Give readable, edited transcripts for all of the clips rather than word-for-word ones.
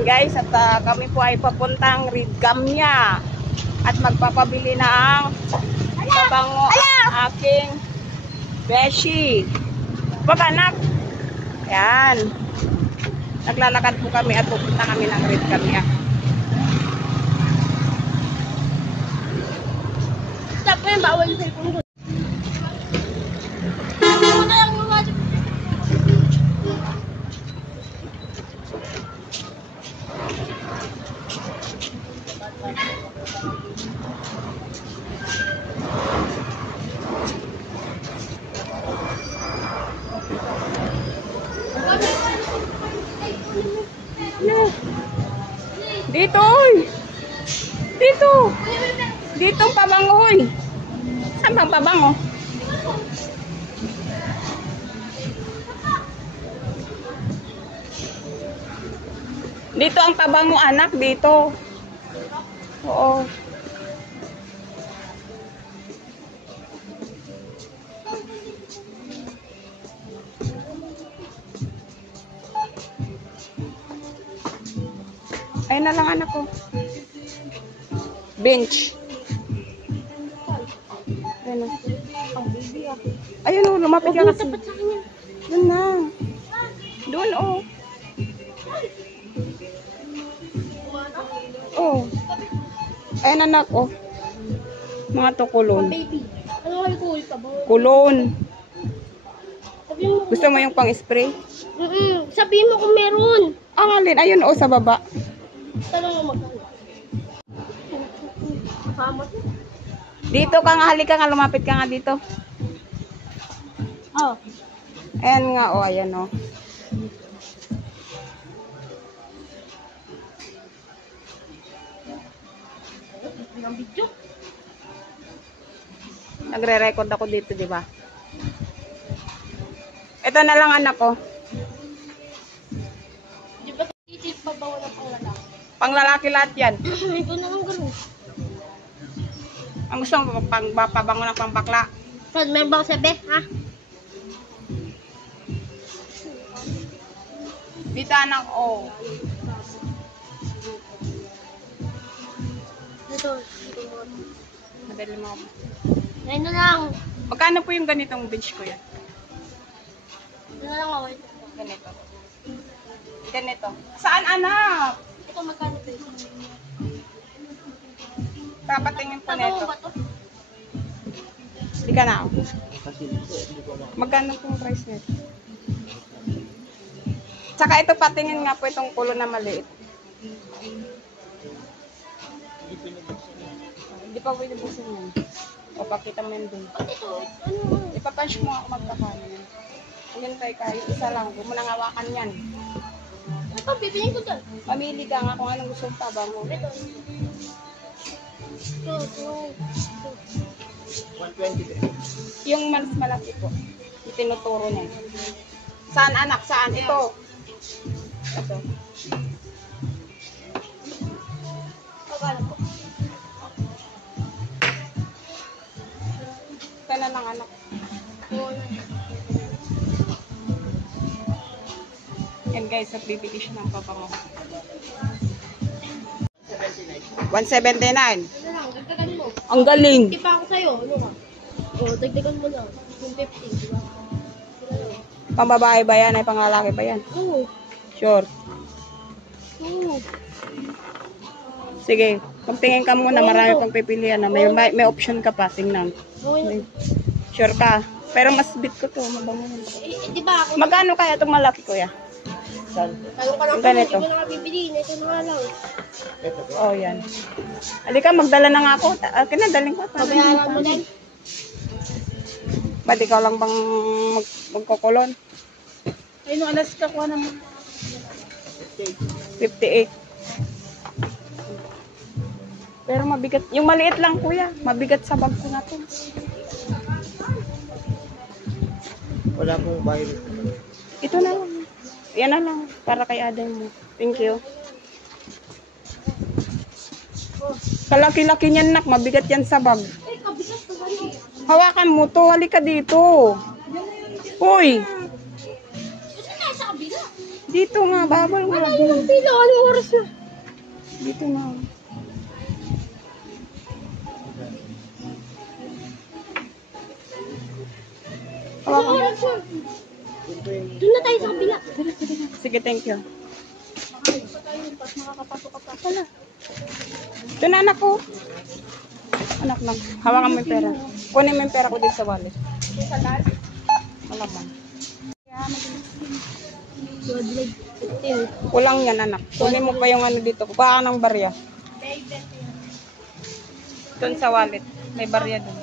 Guys, at kami po ay papuntang Ridgamya at magpapabili ng pabango ang aking beshi. Wag anak. Yan. Naglalakad po kami at pupunta kami ng Ridgamya. Stop mo yung bawal yung cellphone ko. Dito, oy. Dito. Dito ang pabango, oy. Saan bang pabango? Dito ang pabango, anak, dito. Oo. Ayun na lang anak ko. Bench. Ayun na. Ayun o, lumapit ka kasi. Doon na. Doon o. Oh. Ayun anak o. Mga to kulon. Baby. Ano kayo cool ka ba? Kulon. Sabihin mo. Gusto mo yung pang-spray? Sabihin mo kung meron. Ang alin. Ayun o, sa baba. Tanong mo magkano. Dito ka nga, halika nga, lumapit ka nga dito. Oh. Ayan nga, o, ayan o. Ang video. Nagre-record ako dito, di ba? Ito na lang anak ko. Di ba titit pa ba wala pang lalaki? Panglalaki lahat yan. Ito na lang gano'n. Ang gusto mo, pabango ng pambakla. Saan, meron ba ako sabi, ha? Dito anak, o. Ito. Madali mo. Ayun na lang. Magkano po yung ganitong bench ko yan? Ito na lang ako. Ganito. Ganito. Saan anak? Ito magkano ba ito? Papatingin po Tanong mo neto. ba ito? Hindi ka na ako. Magkano pong price nito? Tsaka ito patingin nga po itong kulo na maliit. Hindi pa pwede busin yan. O pakita mo yan dun. Ito, ano? Ipapunch mo ako magkakanin. Hanggang tayo kayo. Isa lang. Huwag mo nang hawakan yan. Ito, bibigyan ko dyan. Mamili ka nga kung anong gusto pa ba mo. Ito. Ito. 120. Yung mas malaki po. Yung tinuturo niya. Saan anak? Saan? Ito. Ito. Magkano po? Ito na lang anak. Yan guys, at bibili siya ng pabango. 179. Ano lang, dagdagan mo. Ang galing. Hindi pa ako sa'yo, ano ka? O, dagdagan mo lang. Yung 50, di ba? Pambabae ba yan? Ay panglalaki ba yan? Oo. Sure. Oo. Sige, pagtingin ka muna, marami pang pipilian. May option ka pa, tingnan. Okay. Sure ka. Pero mas bit ko to, mabango yun. Di ba ako? Magkano kaya itong malaki kuya? Saan? Tanong ka lang Yung kung ganito. hindi mo na kabibili. Ito na nga lang. Ito po. Oh, yan. Halika, magdala na nga ako. Kinadaling ko. Pabayaran mo din. Ba't ikaw lang bang magkukulon? Ay, no, alas ka ko ng 58. Pero mabigat. Yung maliit lang kuya. Mabigat sa bag ko na to. Wala pong virus. Ito na lang. Yan na lang. Para kay Aden mo. Thank you. Kalaki-laki niyan nak. Mabigat yan sa bag. Ay, kabigat ko ano? Hawakan mo to. Halika dito. Uy. Ito na sa kabila. Dito nga, babal nga. Ang pila, anong oras na? Dito na. Anong oras na? Doon na tayo sa kabila. Sige, thank you. Makakapasok ka pa pala. Ito na anak ko. Anak lang. Hawakan mo yung pera. Kunin mo yung pera ko dito sa wallet. Malamang. Godleg 15. Kulang yan anak. Kunin mo pa yung ano dito. Baka ng barya. Doon sa wallet. May barya doon.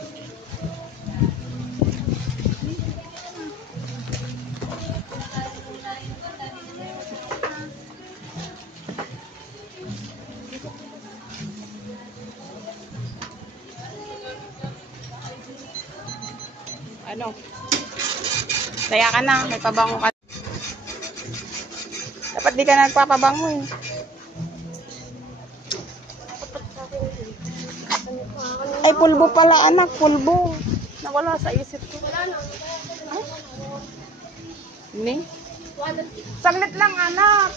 Ano? Saya ka na, may pabango ka. Dapat di ka nagpapabango eh. Ay, pulbo pala anak, pulbo. Nawala sa isip ko. Wala na. Ni? Wala. Saglit lang anak.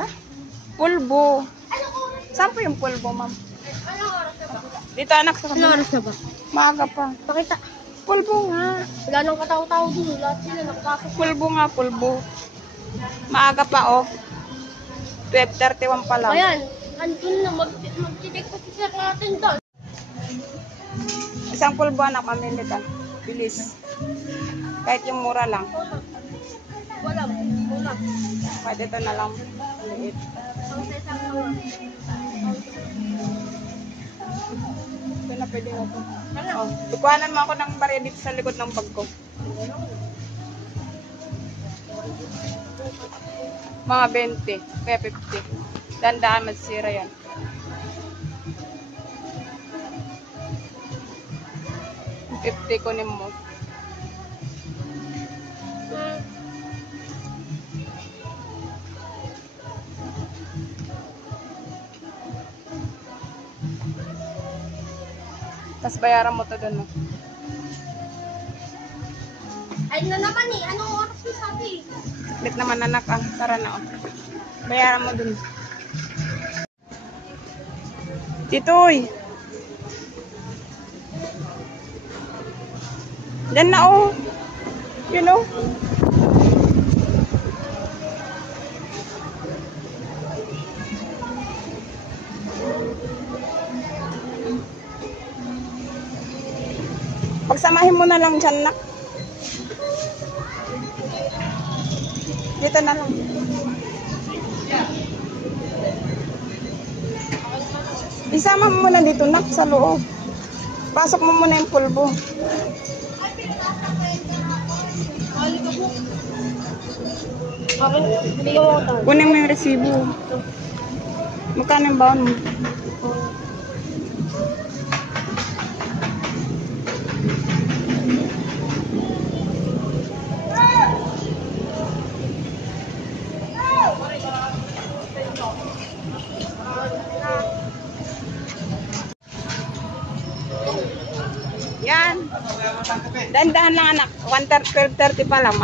Na? Pulbo. Saan po yung pulbo, ma'am? Anong oras na ba? Dito anak sa Anong kabila. oras na ba? Maaga pa. Pakita. Pulbo nga. Wala nang katao-tao dun. Lahat sila nakapasok. Pulbo nga, pulbo. Maaga pa oh. 12:31 pa lang. Ayan. Andun na. Mag-check pa si sir natin doon. Isang pulbo anak, mamili ka. Bilis. Kahit yung mura lang. Wala. Wala. Pwede ito na lang. Maliit. Ang sesang lang. Ito na pwede mo po. Oh, dukuhanan mo ako ng barya dito sa likod ng bag ko. Mga 20. Kaya 50. Dandaan masira yan. $50 kunin mo. Tapos bayaran mo to doon. No? Ay na naman eh. Anong oras na sabi? Lit naman anak ah. Tara na oh. Bayaran mo doon. Titoy. Diyan na oh. You know? Pagsamahin mo na lang dyan, nak. Dito na lang. Isama mo muna dito, nak, sa loob. Pasok mo muna yung pulbo. Okay. Bigyan mo ko tayo. Kunin mo yung resibo. Magkano yung baon mo? Yan. Dandahan lang anak. 1:30 pa lang.